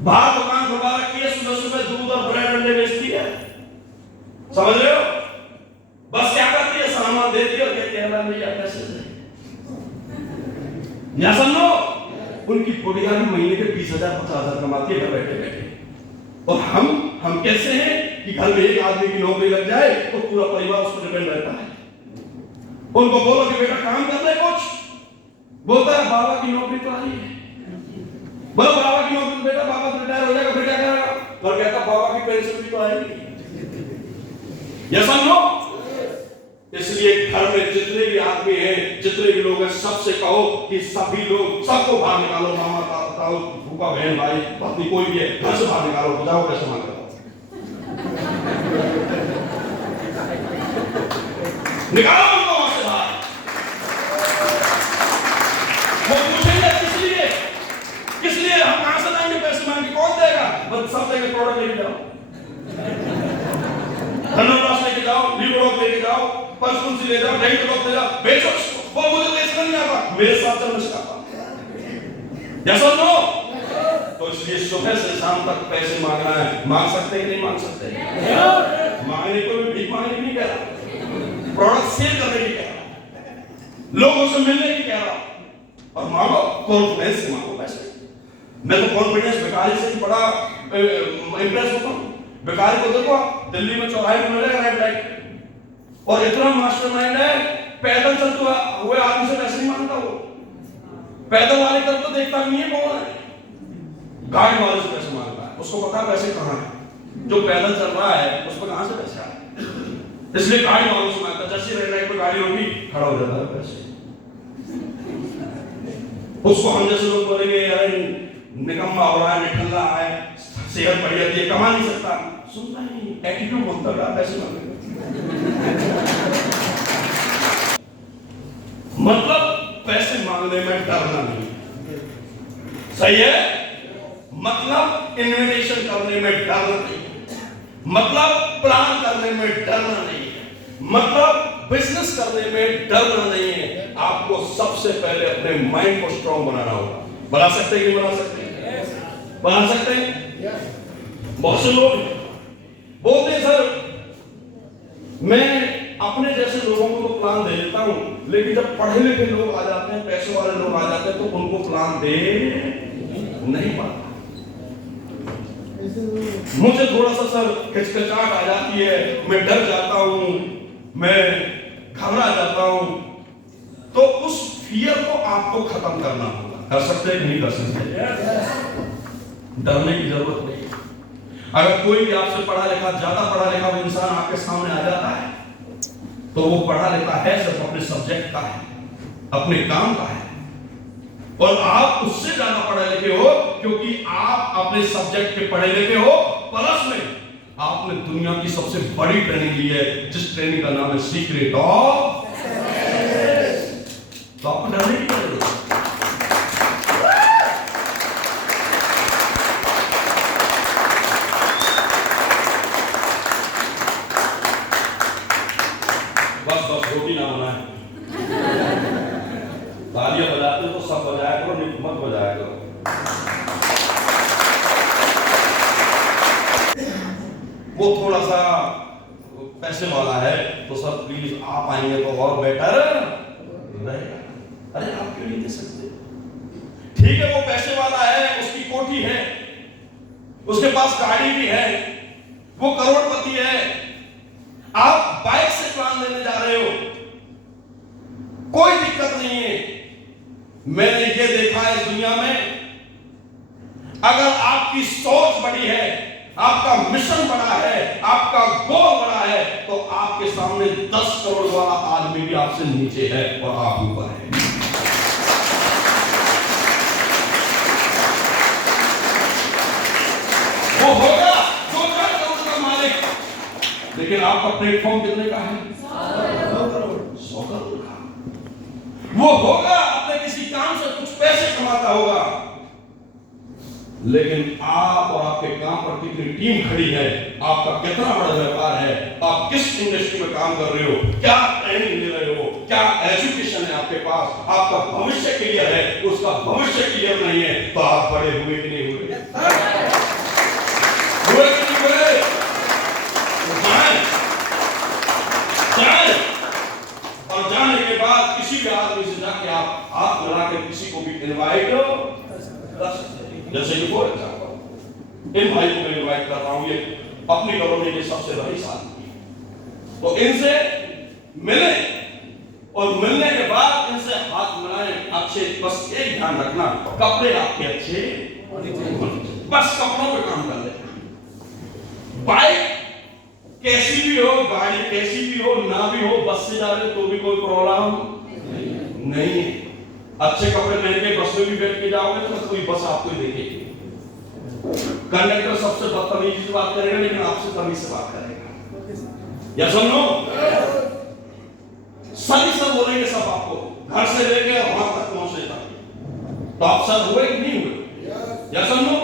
बाहर दुकान खुलवा रखी है, सुबह सुबह दूध और ब्रेड अंडे बेचती है, समझ रहे हो? बस क्या करती है, सामान देती है और कहती है भैया पैसे दे। या समझो, उनकी बुढ़िया भी महीने के 20,000 50,000 कमाती है घर बैठे बैठे। और हम कैसे हैं कि घर में एक आदमी की नौकरी लग जाए तो पूरा परिवार उस पर डिपेंड रहता है। उनको बोलो कि बेटा काम कर ले कुछ, बोलता है बाबा की नौकरी तो आई है। बोलो बाबा की नौकरी, बेटा बाबा रिटायर हो जाएगा फिर क्या करेगा? और कहता बाबा की पेंशन भी तो आएगी। या समझो, इसलिए घर में जितने भी आदमी हैं, जितने भी लोग हैं, सबसे कहो कि सभी लोग सबको बाहर निकालो, मामा ताऊ फूफा बहन भाई पत्नी कोई भी है, घर से बाहर निकालो, जाओ पैसे मांग करो, निकालो उनको वहां से बाहर। वो पूछेंगे किस लिए हम कहां से लाएंगे पैसे मांग के, कौन देगा? बस सब देंगे, प्रोडक्ट लेके जाओ, धनुरास लेके जाओ, लीवरोक लेके जाओ, परसुंसी ले जाओ, नहीं तो ले जाओ, बेचो। वो मुझे बेचना नहीं आता, मेरे साथ चलना सिखाता। जैसा नो, तो इसलिए सुबह से शाम तक पैसे मांगना है। मांग सकते हैं कि नहीं मांग सकते? मांगने को भी भीख मांगने की नहीं कह रहा, प्रोडक्ट सेल करने की कह रहा, लोगों से मिलने की कह रहा। और मांगो, कॉन्फिडेंस से मांगो पैसे। मैं तो कॉन्फिडेंस भिखारी से बड़ा इंप्रेस होता हूँ। भिखारी को देखो, दिल्ली में चौराहे में मिलेगा रेड लाइट, और इतना मास्टरमाइंड है, पैदल चलते हुए आदमी से पैसे नहीं मांगता। वो पैदल वाले तरफ तो देखता नहीं है कौन है, गाड़ी वाले से पैसे मांगता है। उसको पता पैसे कहां है, जो पैदल चल रहा है उस पर कहां से पैसे आए, इसलिए गाड़ी वालों से मांगता। जैसे रेड लाइट पर गाड़ी होगी, खड़ा हो जाता है पैसे। उसको हम जैसे लोग बोलेंगे अरे निकम्मा हो रहा है, निठल्ला है, सेहत बढ़िया है, कमा नहीं सकता, सुनता नहीं, एटीट्यूड बोलता है पैसे मांगेगा। मतलब पैसे मांगने में डरना नहीं, सही है? मतलब इन्विटेशन करने में डरना नहीं, मतलब प्लान करने में डरना नहीं है, मतलब बिजनेस करने में डरना नहीं है। आपको सबसे पहले अपने माइंड को स्ट्रांग बनाना होगा। बना सकते हैं कि बना सकते हैं? बना सकते हैं। बहुत से लोग बोलते हैं सर मैं अपने जैसे लोगों को तो प्लान दे देता हूं, लेकिन जब पढ़े लिखे लोग आ जाते हैं, पैसे वाले लोग आ जाते हैं, तो उनको प्लान दे नहीं पाता। मुझे थोड़ा सा सर हिचकिचाहट आ जाती है, मैं डर जाता हूं, मैं घबरा जाता हूं। तो उस फियर को आपको खत्म करना होगा। कर सकते हैं नहीं कर सकते? डरने की जरूरत नहीं। अगर कोई भी आपसे पढ़ा लिखा, ज्यादा पढ़ा लिखा वो इंसान आपके सामने आ जाता है, तो वो पढ़ा लिखा है सिर्फ अपने सब्जेक्ट का है, अपने काम का है, और आप उससे ज्यादा पढ़े लिखे हो क्योंकि आप अपने सब्जेक्ट के पढ़े लिखे हो, प्लस में आपने दुनिया की सबसे बड़ी ट्रेनिंग ली है, जिस ट्रेनिंग का नाम है सीक्रेट ऑफ सक्सेस। तो आपको डरने की जरूरत है। बस रोटी ना बनाए, तालियां बजाते हो तो सब बजाया करो, नहीं मत बजाया करो। वो थोड़ा सा पैसे वाला है तो सर प्लीज आप आएंगे तो और बेटर रहेगा। अरे आप क्यों नहीं दे सकते? ठीक है, वो पैसे वाला है, उसकी कोठी है, उसके पास गाड़ी भी है, वो करोड़पति है, आप बाइक से प्लान लेने जा रहे हो, कोई दिक्कत नहीं है। मैंने ये देखा है इस दुनिया में, अगर आपकी सोच बड़ी है, आपका मिशन बड़ा है, आपका गोल बड़ा है, तो आपके सामने 10 करोड़ वाला आदमी भी आपसे नीचे है और आप ऊपर है। वो होगा 2-4 करोड़ का मालिक, लेकिन आपका प्लेटफॉर्म कितने का है? 100 करोड़ का। वो होगा अपने किसी काम से कुछ पैसे कमाता होगा, लेकिन आप और आपके काम पर कितनी टीम खड़ी है, आपका कितना बड़ा व्यापार है, आप किस इंडस्ट्री में काम कर रहे हो, क्या ट्रेनिंग ले रहे हो, क्या एजुकेशन है आपके पास, आपका भविष्य क्लियर है, उसका भविष्य क्लियर नहीं है, तो आप बड़े हुए कि नहीं हुए? इनवाइट कर सकते हैं। जैसे कि फॉर एग्जाम्पल इन भाई को मैं इनवाइट कर रहा हूं, ये अपनी कॉलोनी के सबसे बड़ी साथी, तो इनसे मिले और मिलने के बाद इनसे हाथ मिलाएं अच्छे। बस एक ध्यान रखना, कपड़े आपके अच्छे, बस कपड़ों पे काम कर ले। बाइक कैसी भी हो, गाड़ी कैसी भी हो, ना भी हो, बस से जा रहे तो भी कोई प्रॉब्लम नहीं है। अच्छे कपड़े पहन के बस में भी बैठ के जाओगे तो कोई बस आपको देखेगी। कंडक्टर सबसे बदतमीजी से बात करेगा, लेकिन आपसे तमीज से बात करेगा। या सुनो, सभी सब बोलेंगे, सब आपको घर से लेके वहां तक पहुंचने तक। तो आप सब हुए कि नहीं हुए? या सुनो,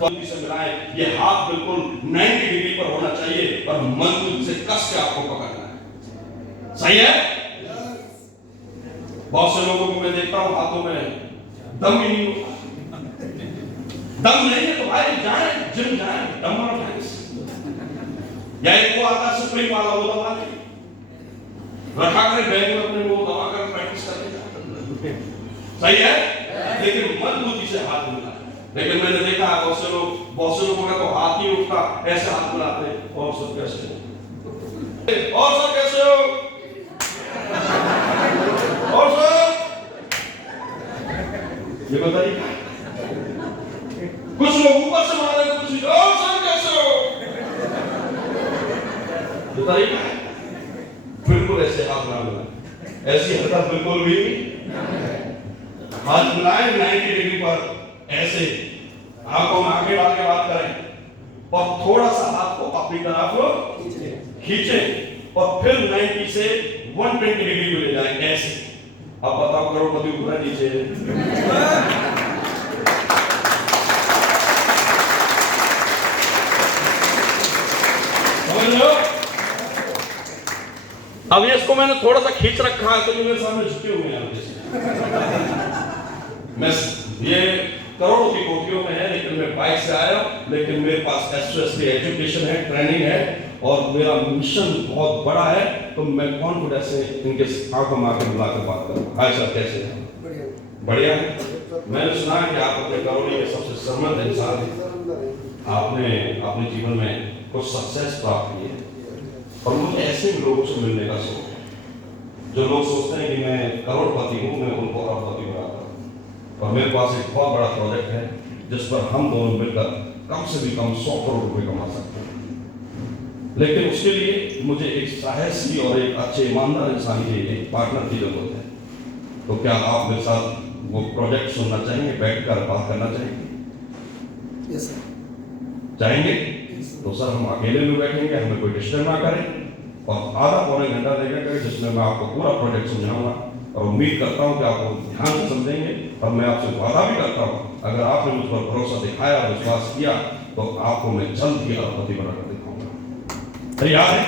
तो से मिलाएं, ये हाथ बिल्कुल 90 डिग्री पर होना चाहिए और मजबूत से कस के आपको पकड़ना है। सही है? बहुत से लोगों को मैं देखता हूं हाथों में दम ही नहीं होता। दम नहीं है तो भाई जाए जिम जाए, दम वाला या एक वो आता सुप्रीम वाला, वो दबा के रखा करे बैग में अपने, वो दबा कर प्रैक्टिस करके। सही है? लेकिन मजबूती से हाथ मिला। लेकिन मैंने देखा बहुत से लोगों का तो हाथ ही उठता, ऐसे हाथ मिलाते। और सब कैसे हो? और सब कैसे हो? और सब ये बताइए। कुछ लोग ऊपर से मारे, कुछ और सब कैसे हो बताइए। बिल्कुल ऐसे हाथ ना मिलाएं, ऐसी हरकत बिल्कुल भी हाथ मिलाएं 90 डिग्री पर, ऐसे आंखों में आंखें डाल के बात करें और थोड़ा सा हाथ को अपनी तरफ खींचें और फिर 90 से 120 डिग्री में ले जाएं ऐसे। अब बताओ करोड़पति ऊपर नीचे। समझ लो? अब ये इसको मैंने थोड़ा सा खींच रखा है तो ये मेरे सामने झुके हुए हैं जैसे। मैं ये करोड़ों की कोठियों में है, लेकिन मैं बाइक से आया हूं, लेकिन मेरे पास एसओएस एजुकेशन है, ट्रेनिंग है और मेरा मिशन बहुत बड़ा है। तो मैं कॉन्फिडेंस से इनके आंखों में आकर बुलाकर बात करूं। हाय सर, कैसे हैं? बढ़िया है। मैंने सुना है कि आप अपने कॉलोनी के सबसे समर्थ इंसान हैं। आपने अपने जीवन में कुछ सक्सेस प्राप्त की है और मुझे ऐसे लोगों से मिलने का शौक है जो लोग सोचते हैं कि मैं करोड़पति हूँ, मैं उनको अरबपति बनाता हूँ। और मेरे पास एक बहुत बड़ा प्रोजेक्ट है जिस पर हम दोनों मिलकर कम से भी कम 100 करोड़ रुपए कमा सकते हैं। लेकिन उसके लिए मुझे एक साहसी और एक अच्छे ईमानदार इंसान की, एक पार्टनर की जरूरत है। तो क्या आप मेरे साथ वो प्रोजेक्ट सुनना चाहेंगे, बैठकर बात करना चाहेंगे? Yes sir. चाहेंगे? तो सर हम अकेले में बैठेंगे, हमें कोई डिस्टर्ब ना करें और आधा पौने घंटा लगेगा जिसमें मैं आपको पूरा प्रोजेक्ट समझाऊंगा और उम्मीद करता हूं कि आप ध्यान से समझेंगे। और मैं आपसे वादा भी करता हूं, अगर आपने मुझ पर भरोसा दिखाया, विश्वास किया, तो आपको मैं जल्द ही अरबपति बनाकर दिखाऊंगा। तैयार है?